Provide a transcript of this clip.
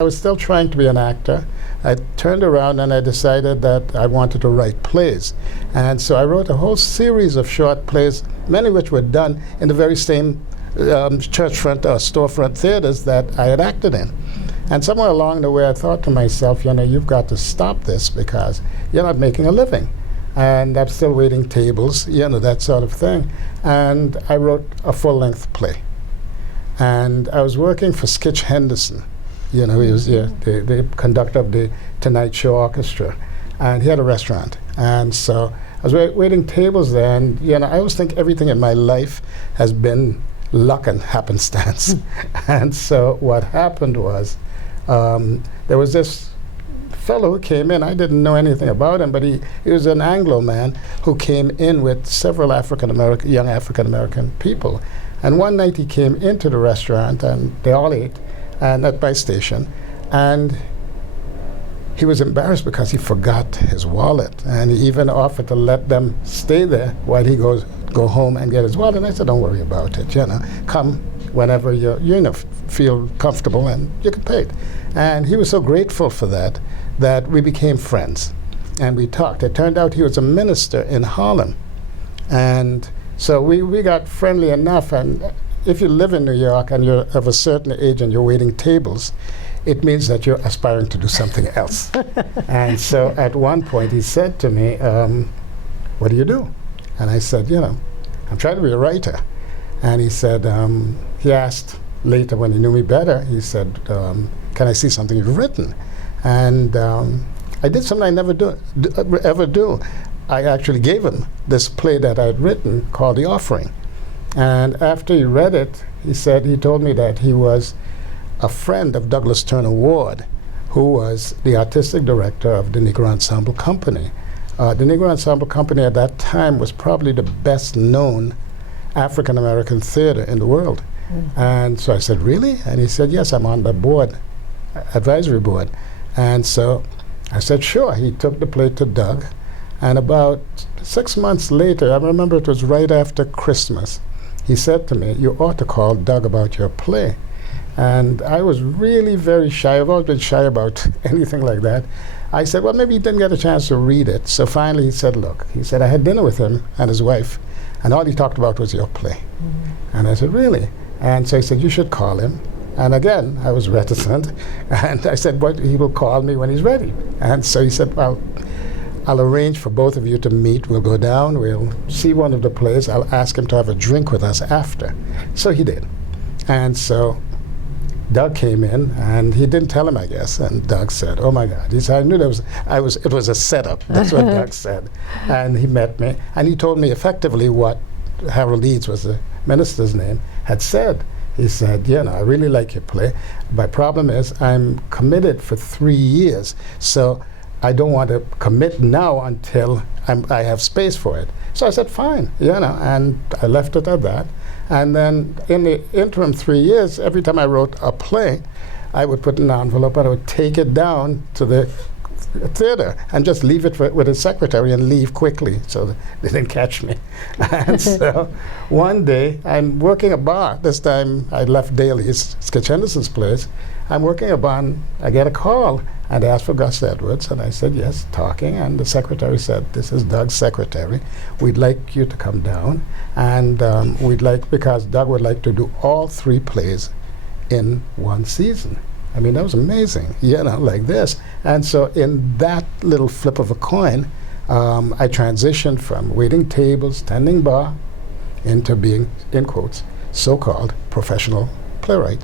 I was still trying to be an actor. I turned around and I decided that I wanted to write plays. And so I wrote a whole series of short plays, many of which were done in the very same churchfront or storefront theaters that I had acted in. And somewhere along the way I thought to myself, you know, you've got to stop this because you're not making a living. And I'm still waiting tables, you know, that sort of thing. And I wrote a full-length play. And I was working for Skitch Henderson. You know, he was the conductor of the Tonight Show Orchestra, and he had a restaurant. And so I was waiting tables there, and you know, I always think everything in my life has been luck and happenstance. And so what happened was, there was this fellow who came in. I didn't know anything about him, but he was an Anglo man who came in with several young African-American people. And one night he came into the restaurant, and they all ate. And at my station, and he was embarrassed because he forgot his wallet, and he even offered to let them stay there while he go home and get his wallet. And I said, "Don't worry about it. You know, come whenever you feel comfortable, and you can pay it." And he was so grateful for that we became friends, and we talked. It turned out he was a minister in Harlem, and so we got friendly enough. And if you live in New York and you're of a certain age and you're waiting tables, it means that you're aspiring to do something else. And so at one point he said to me, "What do you do?" And I said, "You know, I'm trying to be a writer." And he said, he asked later when he knew me better, he said, "Can I see something you've written?" And I did something I never ever do. I actually gave him this play that I'd written called The Offering. And after he read it, he told me that he was a friend of Douglas Turner Ward, who was the artistic director of the Negro Ensemble Company. The Negro Ensemble Company at that time was probably the best known African-American theater in the world. Mm-hmm. And so I said, "Really?" And he said, "Yes, I'm on the board, advisory board." And so I said, "Sure." He took the play to Doug. And about 6 months later, I remember it was right after Christmas, he said to me, "You ought to call Doug about your play." And I was really very shy. I've always been shy about anything like that. I said, "Well, maybe he didn't get a chance to read it." So finally he said, "Look," he said, "I had dinner with him and his wife, and all he talked about was your play." Mm-hmm. And I said, "Really?" And so he said, "You should call him." And again, I was reticent. And I said, "But he will call me when he's ready." And so he said, "Well, I'll arrange for both of you to meet. We'll go down, we'll see one of the plays. I'll ask him to have a drink with us after." So he did. And so Doug came in, and he didn't tell him, I guess. And Doug said, "Oh my God." He said, "I knew it was a setup." That's what Doug said. And he met me, and he told me effectively what Harold Eads, was the minister's name, had said. He said, "You know, I really like your play. My problem is I'm committed for 3 years. So I don't want to commit now until I have space for it." So I said, "Fine," you know, and I left it at that. And then in the interim 3 years, every time I wrote a play, I would put in an envelope and I would take it down to the theater and just leave it with his secretary and leave quickly so that they didn't catch me. And so one day I'm working a bar. This time I left Daly's, Skitch Henderson's place. I'm working a bar, and I get a call and asked for Gus Edwards, and I said yes, talking, and the secretary said, "This is Doug's secretary. We'd like you to come down, and because Doug would like to do all 3 plays in one season." I mean, that was amazing, you know, like this. And so in that little flip of a coin, I transitioned from waiting tables, tending bar, into being, in quotes, so-called professional playwright.